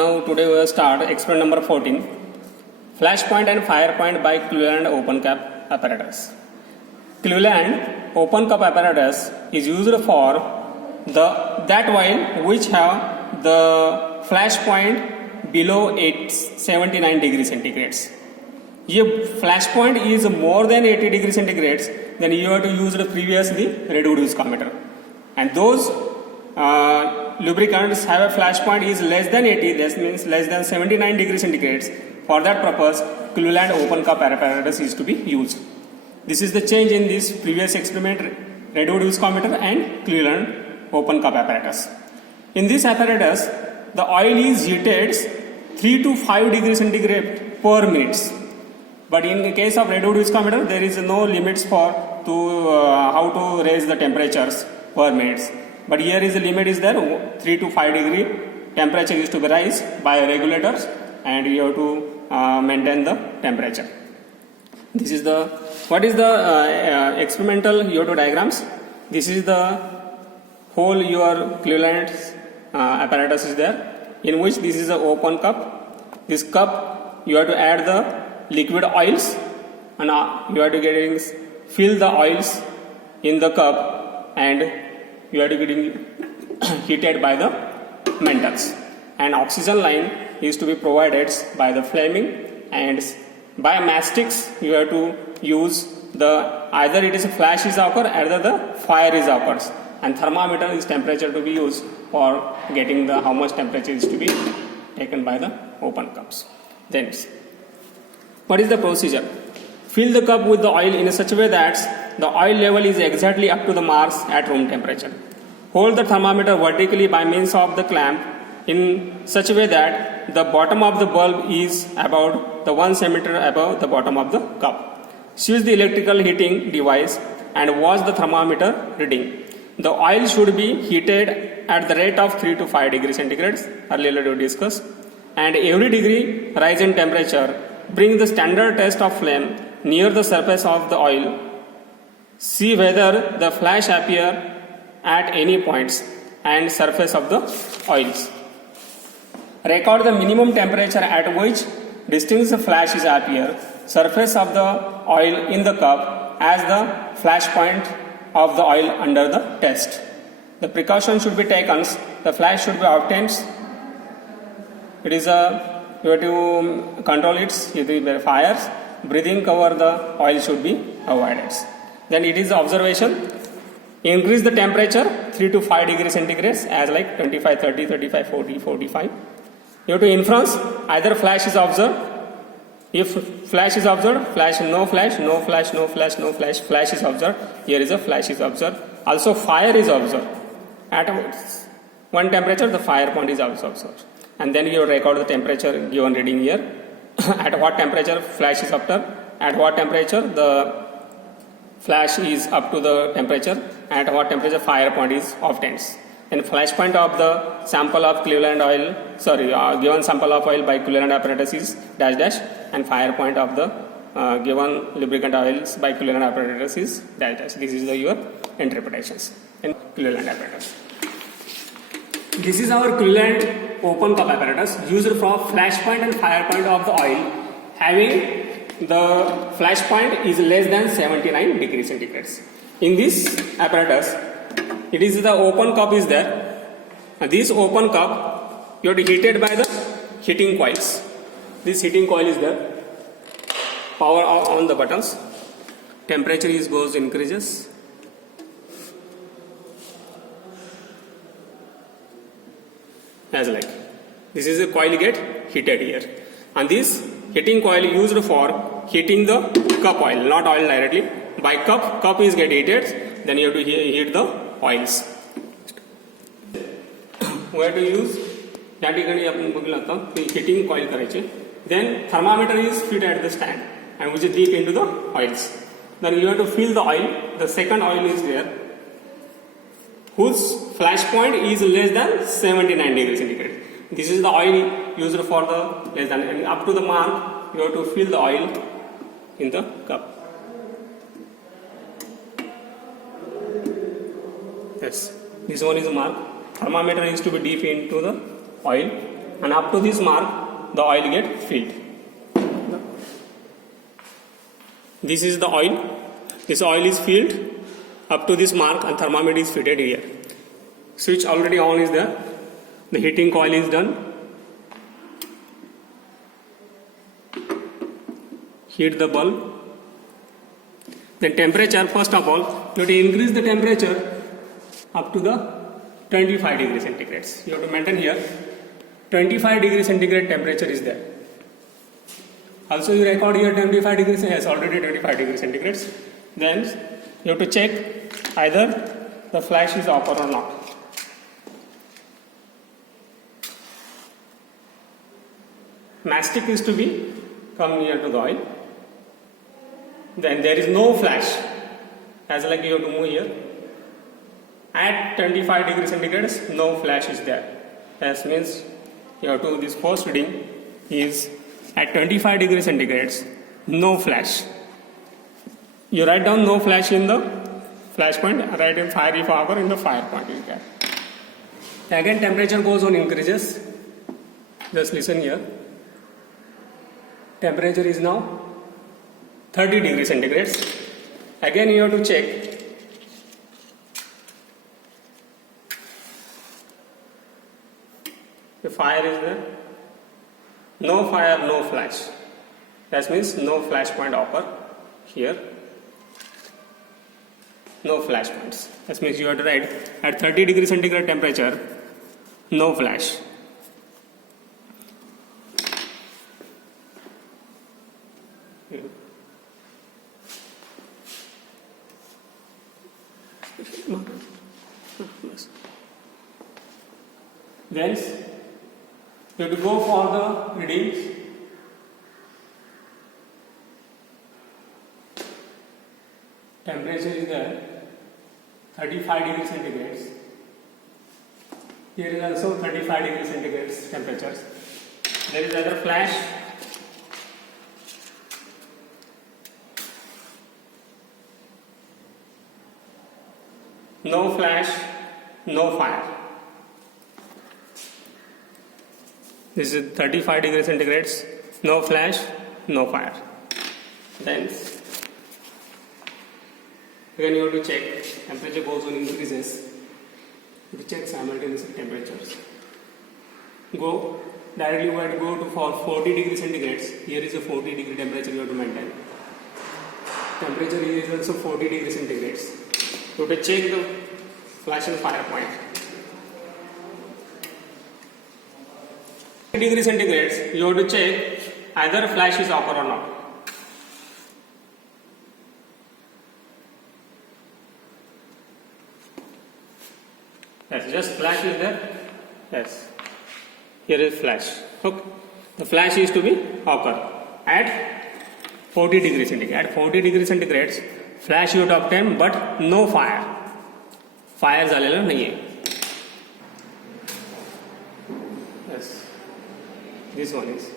Now today we will start experiment number 14, flash point and fire point by Cleveland open cap apparatus. Cleveland open cup apparatus is used for that oil which have the flash point below 79 degrees centigrades. If flash point is more than 80 degrees centigrades, then you have to use the previously Redwood viscometer. And those lubricants have a flash point is less than 80, that means less than 79 degrees centigrades. For that purpose, Cleveland open cup apparatus is to be used. This is the change in this previous experiment, Redwood viscometer and Cleveland open cup apparatus. In this apparatus, the oil is heated 3 to 5 degrees centigrade per minute. But in the case of Redwood viscometer, there is no limits for how to raise the temperatures per minute. But here is the limit is there, 3 to 5 degree temperature is to be raised by regulators, and you have to maintain the temperature. This is the, what is the experimental CO2 diagrams? This is the whole your Cleveland apparatus is there, in which this is the open cup. This cup you have to add the liquid oils, and you have to fill the oils in the cup, and you have to get heated by the mentals. And oxygen line is to be provided by the flaming, and by mastics you have to use the either it is a flash is occur, either the fire is occurs, and thermometer is temperature to be used for getting the how much temperature is to be taken by the open cups. Then what is the procedure? Fill the cup with the oil in such a way that the oil level is exactly up to the marks at room temperature. Hold the thermometer vertically by means of the clamp in such a way that the bottom of the bulb is about the 1 centimeter above the bottom of the cup. Switch the electrical heating device and watch the thermometer reading. The oil should be heated at the rate of 3 to 5 degrees centigrade, earlier we discussed, and every degree rise in temperature bring the standard test of flame near the surface of the oil. See whether the flash appear at any points and surface of the oils. Record the minimum temperature at which distinct flash is appear surface of the oil in the cup as the flash point of the oil under the test. The precaution should be taken. The flash should be obtained. It is you have to control its fires. Breathing cover the oil should be avoided. Then it is observation. Increase the temperature 3 to 5 degrees centigrade as like 25, 30, 35, 40, 45. You have to inference either flash is observed. If flash is observed, flash, no flash, no flash, no flash, no flash, flash is observed. Here is a flash is observed. Also fire is observed. At one temperature the fire point is also observed. And then you record the temperature given reading here. At what temperature flash is observed, at what temperature the flash is up to the temperature, at what temperature fire point is obtained. And flash point of the sample of Cleveland oil, given sample of oil by Cleveland apparatus is dash dash, and fire point of the given lubricant oils by Cleveland apparatus is dash dash. This is your interpretations in Cleveland apparatus. This is our Cleveland open cup apparatus used for flash point and fire point of the oil having the flash point is less than 79 degrees centigrade. In this apparatus, it is the open cup is there. And this open cup you have to heated by the heating coils. This heating coil is there. Power on the buttons. Temperature is goes increases. As like this is a coil get heated here, and this heating coil used for heating the cup oil, not oil directly. By cup is get heated, then you have to heat the oils. We have to use that heating coil करायचे. Then thermometer is fit at the stand and which is deep into the oils. Then you have to fill the oil. The second oil is there, whose flash point is less than 79 degrees centigrade. This is the oil used for the less than, and up to the mark you have to fill the oil in the cup. Yes, this one is a mark. Thermometer is to be deep into the oil. and up to this mark the oil get filled. This is the oil. This oil is filled up to this mark and thermometer is fitted here. Switch already on is there. The heating coil is done. Heat the bulb. Then temperature, first of all, you have to increase the temperature up to the 25 degrees centigrade. You have to maintain here 25 degrees centigrade temperature is there. Also you record here 25 degrees, yes, already 25 degrees centigrade. Then you have to check either the flash is open or not. Mastic is to be come near to the oil. Then there is no flash, as like you have to move here. At 25 degrees centigrade, no flash is there. That means you have to, this first reading is at 25 degrees centigrade, no flash. You write down no flash in the flash point, write in fire if occur in the fire point is there. Again temperature goes on increases. Just listen here. Temperature is now 30 degrees centigrade. Again you have to check the fire is there. No fire, no flash. That means no flash point occur here. No flash points. That means you have to write at 30 degrees centigrade temperature, no flash. Then you have to go for the readings. Temperature is there 35 degrees centigrade. Here is also 35 degrees centigrade temperatures. There is other flash. No flash, no fire. This is 35 degrees centigrade, no flash, no fire. Then again you have to check, temperature goes on increases. You have to check simultaneous temperatures. Go directly, you have to go to for 40 degrees centigrade. Here is a 40 degree temperature you have to maintain. Temperature here is also 40 degrees centigrade. You have to check the flash and fire point. 40 degrees centigrade, you have to check either flash is occur or not. Yes, just flash is there. Yes, here is flash. Okay, the flash is to be occur at 40 degrees centigrade. At 40 degrees centigrade, flash you have to obtain, but no fire. Fire झालेला नाहीये. Yes, this one is.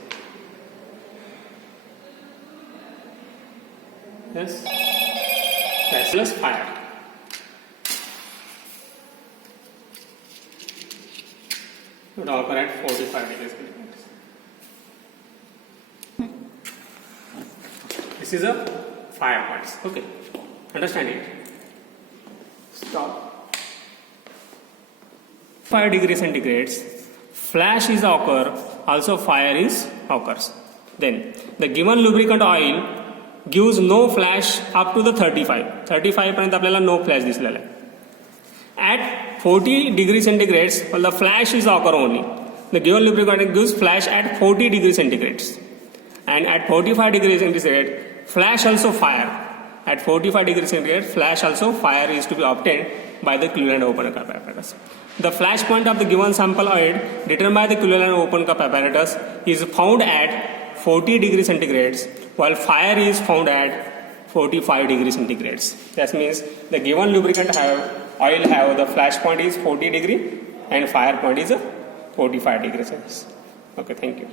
Yes, flash plus fire. It will occur at 45 degrees centigrade. This is a fire parts. Okay, understand it. Stop. 5 degrees centigrade, flash is occur, also fire is occurs. Then the given lubricant oil gives no flash up to the 35. 35 पर्यंत आपल्याला no flash दिसलेला आहे. At 40 degrees centigrade, well, the flash is occur only. The given lubricant gives flash at 40 degrees centigrade, and at 45 degrees centigrade, flash also fire. At 45 degrees centigrade, flash also fire is to be obtained by the coolant open cup apparatus. The flash point of the given sample oil determined by the coolant open cup apparatus is found at 40 degrees centigrade, while fire is found at 45 degrees centigrade. That means the given lubricant oil have the flash point is 40 degree and fire point is 45 degrees. Okay, thank you.